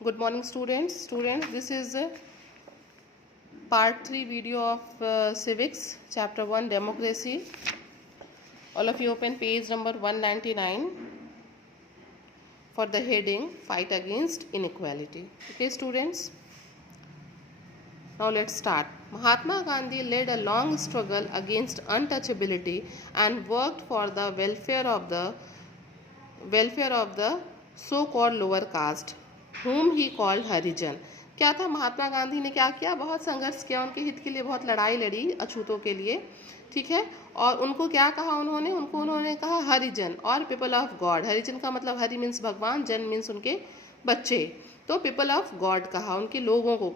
Good morning, students. This is part 3 video of civics, chapter 1, democracy. All of you open page number 199 for the heading Fight Against Inequality. Okay, students. Now let's start. Mahatma Gandhi led a long struggle against untouchability and worked for the welfare of the so-called lower caste, whom he called हरिजन. क्या था? महात्मा गांधी ने क्या किया? बहुत संघर्ष किया, उनके हित के लिए बहुत लड़ाई लड़ी अछूतों के लिए, ठीक है. और उनको क्या कहा उन्होंने कहा हरिजन और पीपल ऑफ गॉड. हरिजन का मतलब हरि मीन्स भगवान, जन मीन्स उनके बच्चे, तो पीपल ऑफ गॉड कहा, उनके लोगों को,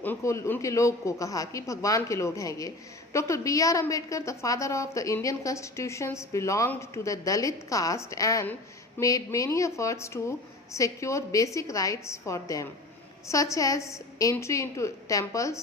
उनके लोग को कहा कि भगवान के लोग हैं ये. Doctor B.R. Ambedkar, the father of the Indian constitutions, belonged to the Dalit caste and made many efforts to secure basic rights for them, such as entry into temples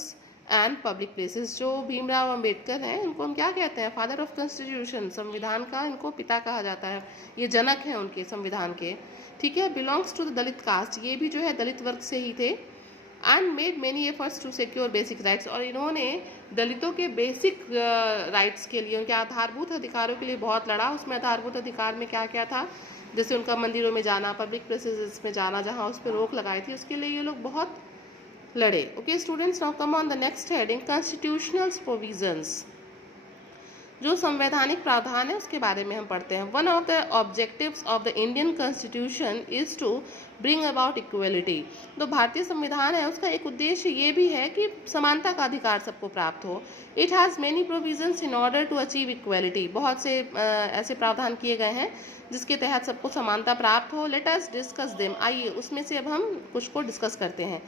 and public places. जो भीमराव अंबेडकर हैं, इनको हम क्या कहते हैं? फादर ऑफ कॉन्स्टिट्यूशन, संविधान का इनको पिता कहा जाता है, ये जनक हैं उनके संविधान के, ठीक है. Belongs to the Dalit caste, ये भी जो है दलित वर्ग से ही थे. And made many efforts to secure basic rights, और इन्होंने दलितों के बेसिक राइट्स के लिए, उनके आधारभूत अधिकारों के लिए बहुत लड़ा. उसमें आधारभूत अधिकार में क्या क्या था? जैसे उनका मंदिरों में जाना, पब्लिक प्लेसेस में जाना, जहाँ उस पर रोक लगाई थी, उसके लिए ये लोग बहुत लड़े. Okay students, now come on the next heading, constitutional provisions. जो संवैधानिक प्रावधान है उसके बारे में हम पढ़ते हैं. One of the objectives of the Indian constitution is to bring about equality. तो भारतीय संविधान है, उसका एक उद्देश्य ये भी है कि समानता का अधिकार सबको प्राप्त हो. It has many provisions in order to achieve equality. बहुत से ऐसे प्रावधान किए गए हैं जिसके तहत सबको समानता प्राप्त हो. Let us discuss them. आइए उसमें से अब हम कुछ को डिस्कस करते हैं.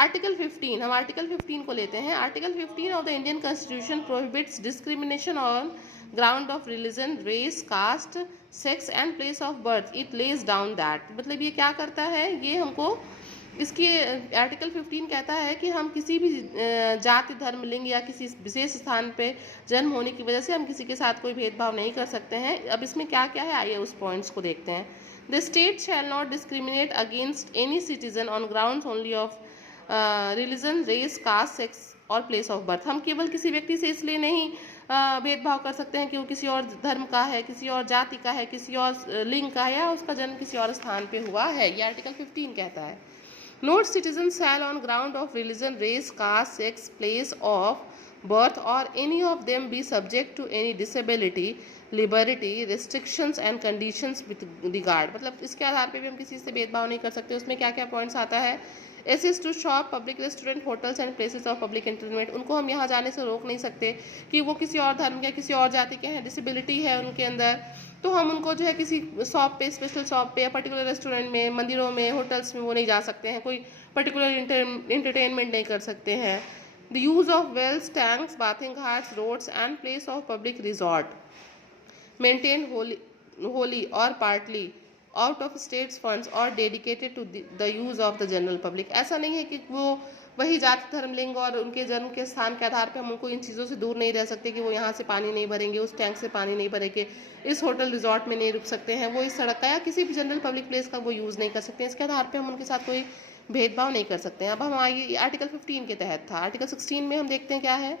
आर्टिकल 15, हम आर्टिकल 15 को लेते हैं. Article 15 of the Indian constitution prohibits discrimination on ground of religion, race, caste, sex and place of birth. It lays down that, मतलब ये क्या करता है, ये हमको इसकी आर्टिकल 15 कहता है कि हम किसी भी जाति, धर्म, लिंग या किसी विशेष स्थान पे जन्म होने की वजह से हम किसी के साथ कोई भेदभाव नहीं कर सकते हैं. अब इसमें क्या क्या है, आइए उस पॉइंट्स को देखते हैं. The state shall not discriminate against any citizen on grounds only of religion, race, caste, sex और प्लेस ऑफ बर्थ. हम केवल किसी व्यक्ति से इसलिए नहीं भेदभाव कर सकते हैं कि वो किसी और धर्म का है, किसी और जाति का है, किसी और लिंग का है, या उसका जन्म किसी और स्थान पे हुआ है. ये आर्टिकल 15 कहता है. No citizen shall on ground of religion, race, caste, sex, place of birth or any of them be subject to any disability, liberty, restrictions and conditions with regard. मतलब इसके आधार पे भी हम किसी से भेदभाव नहीं कर सकते. उसमें क्या क्या पॉइंट्स आता है? Access to shop, public restaurant, hotels and places of public entertainment. उनको हम यहाँ जाने से रोक नहीं सकते कि वो किसी और धर्म के, किसी और जाति के हैं, डिसेबिलिटी है उनके अंदर, तो हम उनको जो है किसी शॉप पे, स्पेशल शॉप पे या पर्टिकुलर रेस्टोरेंट में, मंदिरों में, होटल्स में वो नहीं जा सकते हैं, कोई पर्टिकुलर इंटरटेनमेंट नहीं कर सकते हैं. The use of wells, tanks, bathing ghats, roads and place of public resort maintained wholly or partly out of states funds or dedicated to the use of the general public. ऐसा नहीं है कि वो वही जाति, धर्म, लिंग और उनके जन्म के स्थान के आधार पे हम उनको इन चीज़ों से दूर नहीं रह सकते कि वो यहाँ से पानी नहीं भरेंगे, उस टैंक से पानी नहीं भरेंगे, इस होटल रिजॉर्ट में नहीं रुक सकते हैं, वो इस सड़क का या किसी भी जनरल पब्लिक प्लेस का वो यूज़ नहीं कर सकते. इसके आधार पे हम उनके साथ कोई भेदभाव नहीं कर सकते हैं. अब हम आइए, आर्टिकल 15 के तहत था. आर्टिकल 16 में हम देखते हैं क्या है.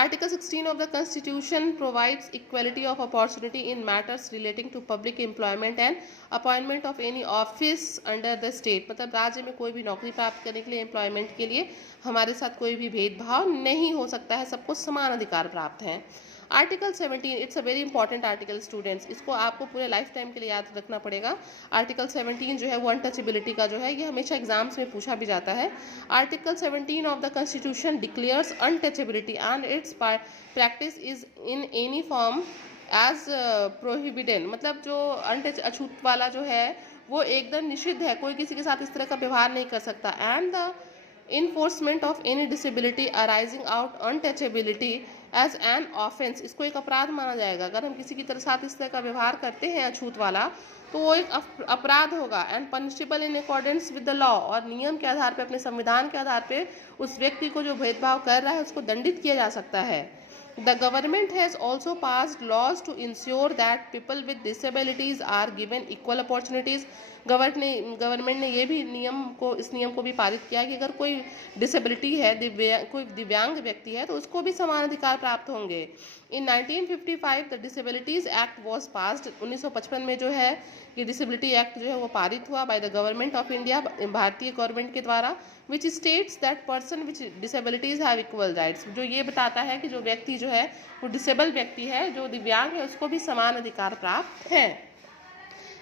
Article 16 of the constitution provides equality of opportunity in matters relating to public employment and appointment of any office under the state. मतलब राज्य में कोई भी नौकरी प्राप्त करने के लिए, एम्प्लॉयमेंट के लिए हमारे साथ कोई भी भेदभाव नहीं हो सकता है, सबको समान अधिकार प्राप्त हैं. Article 17, it's a very important article students, इसको आपको पूरे लाइफ टाइम के लिए याद रखना पड़ेगा. आर्टिकल 17 जो है वो अनटचेबिलिटी का जो है, ये हमेशा एग्जाम्स में पूछा भी जाता है. Article 17 of the constitution declares untouchability and its practice is in any form as prohibited. मतलब जो अछूत वाला जो है वो एकदम निषिद्ध है, कोई किसी के साथ इस तरह का व्यवहार नहीं कर सकता. And the enforcement of any disability arising out untouchability as an offence. इसको एक अपराध माना जाएगा. अगर हम किसी की तरह साथ इस तरह का व्यवहार करते हैं अछूत वाला, तो वो एक अपराध होगा. And punishable in accordance with the law, और नियम के आधार पे, अपने संविधान के आधार पे उस व्यक्ति को जो भेदभाव कर रहा है उसको दंडित किया जा सकता है. The government has also passed laws to ensure that people with disabilities are given equal opportunities government ने ये भी इस नियम को भी पारित किया कि अगर कोई डिसेबिलिटी है, कोई दिव्यांग व्यक्ति है, तो उसको भी समान अधिकार प्राप्त होंगे। इन 1955 the disabilities act was passed. 1955 में जो है ये डिसेबिलिटी एक्ट जो है वो पारित हुआ by the government of India, भारतीय गवर्नमेंट के द्वारा, which states that person which disabilities have equal rights. जो ये बताता है कि जो व्यक्ति जो है वो डिसेबल व्यक्ति है, जो दिव्यांग है, उसको भी समान अधिकार प्राप्त है।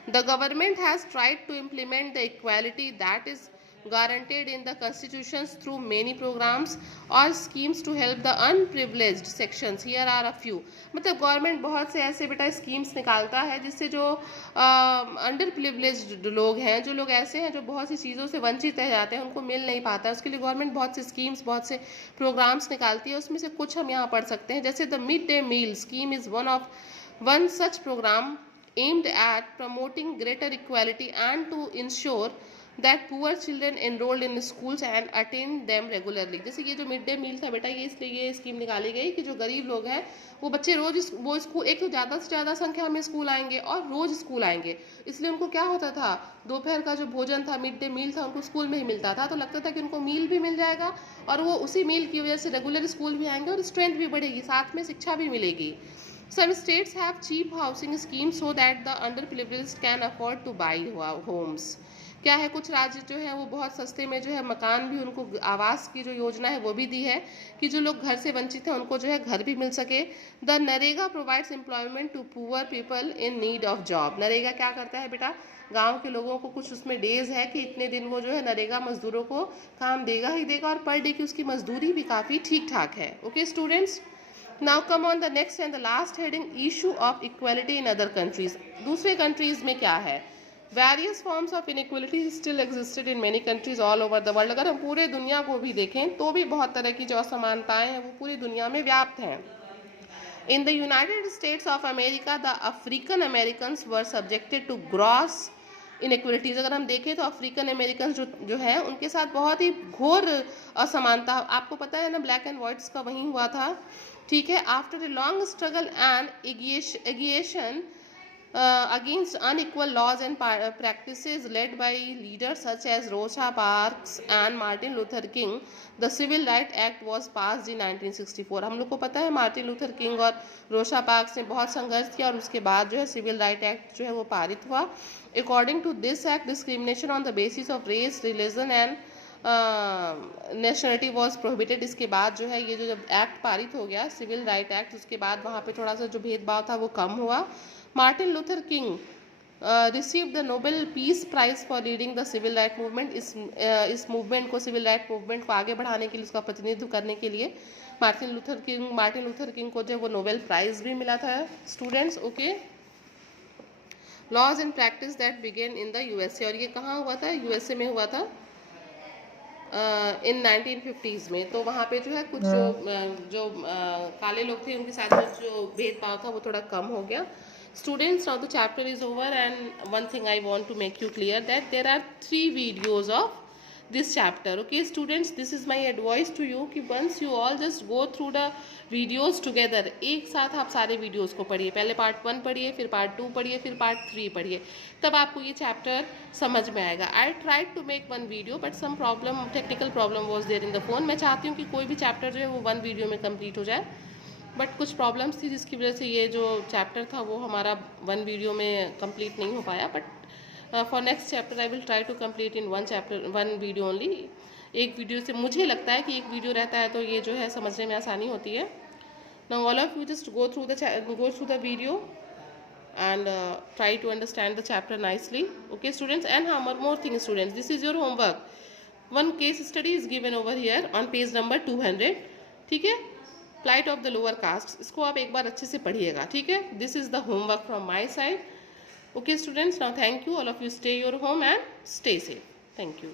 The government has tried to implement the equality that is guaranteed in the constitutions through many programs or schemes to help the unprivileged sections. Here are a few. मतलब गवर्नमेंट बहुत से ऐसे बेटा स्कीम्स निकालता है जिससे जो अंडर प्रिविलेज्ड लोग हैं, जो लोग ऐसे हैं जो बहुत सी चीज़ों से वंचित रह जाते हैं, उनको मिल नहीं पाता, उसके लिए गवर्नमेंट बहुत से स्कीम्स, बहुत से प्रोग्राम्स निकालती है। उसमें से कुछ हम यहाँ पढ़ सकते हैं, जैसे the mid day meal scheme is one such programme aimed at promoting greater equality and to ensure that poor children enrolled in schools and attend them regularly। जैसे ये जो मिड डे मील था बेटा, ये इसलिए ये स्कीम निकाली गई कि जो गरीब लोग हैं वो बच्चे रोज वो स्कूल, एक तो ज़्यादा से ज़्यादा संख्या में स्कूल आएंगे और रोज स्कूल आएंगे, इसलिए उनको क्या होता था, दोपहर का जो भोजन था, मिड डे मील था, उनको स्कूल में ही मिलता था, तो लगता था कि उनको मील भी मिल जाएगा और वो उसी मील की वजह से रेगुलर स्कूल भी आएंगे और स्ट्रेंथ भी बढ़ेगी, साथ में शिक्षा भी मिलेगी। Some states have cheap housing schemes so that the underprivileged can afford to buy homes। क्या है, कुछ राज्य जो है वो बहुत सस्ते में जो है मकान भी, उनको आवास की जो योजना है वो भी दी है कि जो लोग घर से वंचित हैं उनको जो है घर भी मिल सके। The NREGA provides employment to poor people in need of job. NREGA क्या करता है बेटा, गांव के लोगों को कुछ उसमें डेज है कि इतने दिन वो जो है नरेगा मजदूरों को काम देगा ही देगा, और पर डे की उसकी मजदूरी भी काफ़ी ठीक ठाक है। Okay students, Now come on the next and the last heading, issue of equality in other countries। दूसरे countries में क्या है, various forms of inequality still existed in many countries all over the world। अगर हम पूरे दुनिया को भी देखें तो भी बहुत तरह की जो असमानताएं हैं वो पूरी दुनिया में व्याप्त हैं। In the United States of America, the African Americans were subjected to gross inequalities. अगर हम देखें तो अफ्रीकन अमेरिकन जो है उनके साथ बहुत ही घोर असमानता, आपको पता है ना, ब्लैक एंड वाइट्स का वहीं हुआ था, ठीक है। After a long struggle and agitation against unequal laws and practices led by leaders such as Rosa Parks and Martin Luther King, the Civil Rights Act was passed in 1964। हम लोग को पता है मार्टिन लूथर किंग और रोसा parks ने बहुत संघर्ष किया और उसके बाद जो है सिविल राइट एक्ट जो है वो पारित हुआ। According to this act, discrimination on the basis of race, religion and nationality was prohibited. इसके बाद जो है ये जो जब एक्ट पारित हो गया सिविल राइट एक्ट, उसके बाद वहाँ पे थोड़ा सा जो भेदभाव था वो कम हुआ। Martin Luther King received the Nobel peace prize for leading the civil right movement. इस मूवमेंट को, सिविल राइट मूवमेंट को आगे बढ़ाने के लिए, उसका प्रतिनिधित्व करने के लिए मार्टिन लूथर किंग को जो वो नोबेल प्राइज भी मिला था students. Okay, laws and practice that began in the USA, और ये कहाँ हुआ था, यूएसए में हुआ था इन 1950s में। तो वहाँ पे जो है कुछ जो काले लोग थे उनके साथ जो भेदभाव था वो थोड़ा कम हो गया। Students, now the chapter is over, and one thing I want to make you clear that there are 3 videos of this chapter। Okay students, this is my advice to you कि once you all just go through the videos together, एक साथ आप सारे videos को पढ़िए, पहले part 1 पढ़िए, फिर part 2 पढ़िए, फिर part 3 पढ़िए, तब आपको ये chapter समझ में आएगा। I tried to make one video but some technical problem was there in the phone। मैं चाहती हूँ कि कोई भी chapter जो है वो 1 video में complete हो जाए, बट कुछ प्रॉब्लम्स थी जिसकी वजह से ये जो चैप्टर था वो हमारा 1 वीडियो में कंप्लीट नहीं हो पाया। But for next chapter I will try to complete in 1 video only. एक वीडियो से मुझे लगता है कि एक वीडियो रहता है तो ये जो है समझने में आसानी होती है। Now all of you just go through the video and try to understand the chapter nicely। Okay students, and one more thing students, this is your homework। One case study is given over here on page number 200, ठीक है, flight of the lower caste. इसको आप एक बार अच्छे से पढ़िएगा, ठीक है। This is the homework from my side. Okay students, now thank you, all of you stay your home and stay safe. Thank you.